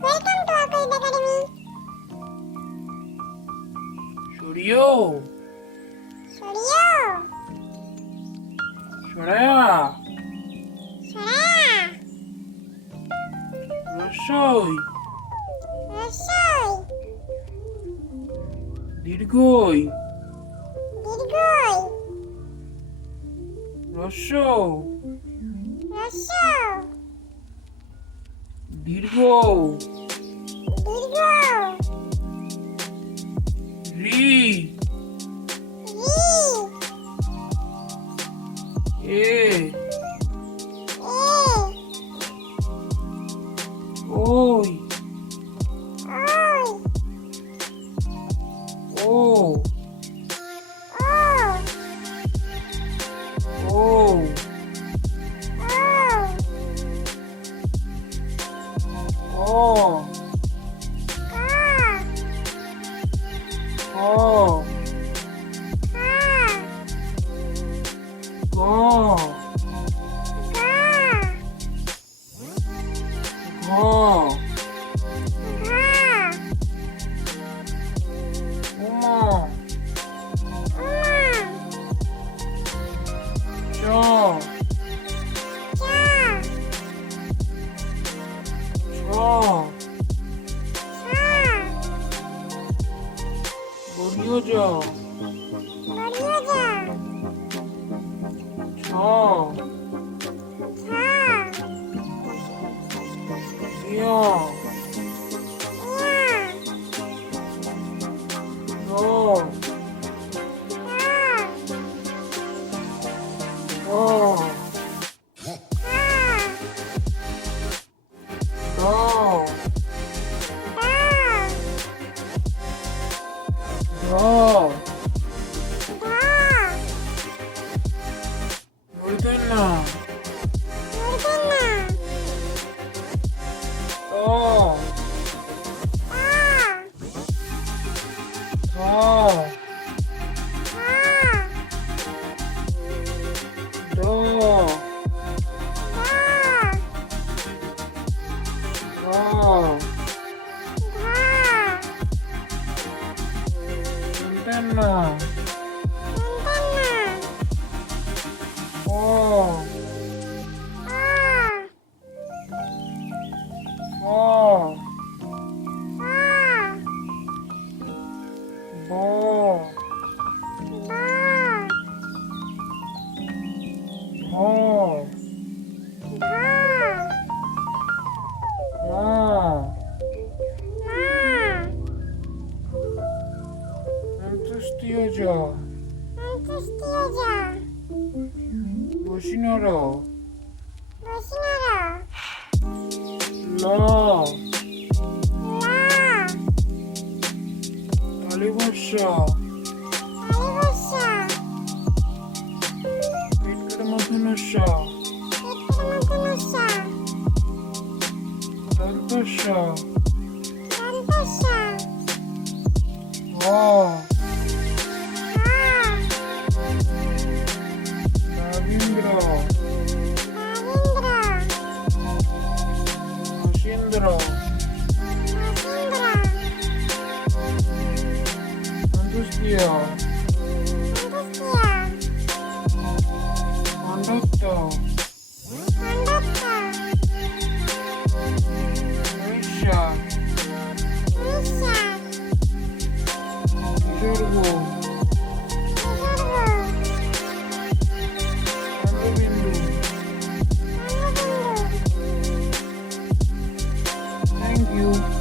Welcome to ArkoDeep Academy. Suryo. Suryo. Shoraya. Chora. Rosoi. Rosoi. Dirgoi. Dirgoi. Rosso. Rosso. Dirgo. Dirgo. Ri. Ri. E. E. Oi. Oi. O. O. O. O. O. Ka. O. Ka. Go. Ka. Go. Ka. Uma. Uma. Cho. Cha. Cho. Cha. Goryojo. Goryoja. Cho. Cha. Yo. Ya. Go. Ka. Go. Ka. Go. Da. Go. Da. Murtena. Murtena. Go. Da. Go. Da. Do. Da. Go. Da. Murtena. Murtena. Go. Da. Go. Da. Bo. Da. Ho. Da. Ma. Ma. Antustioja. Antustioja. Boshinoro. Boshinara. La. La. Talibosha. Alibosha. Pitkramathanusha. Pitkramathanusha. Dantosha. Dantosha. Va. Ha. Ravindra. Ravindra. Ashindra. Masindra. Antustia. Antustia. Andatta. Andatta. Aisha. Nisha. Jorgo. Nijurgo. Andabindu. Anubindu. Thank you.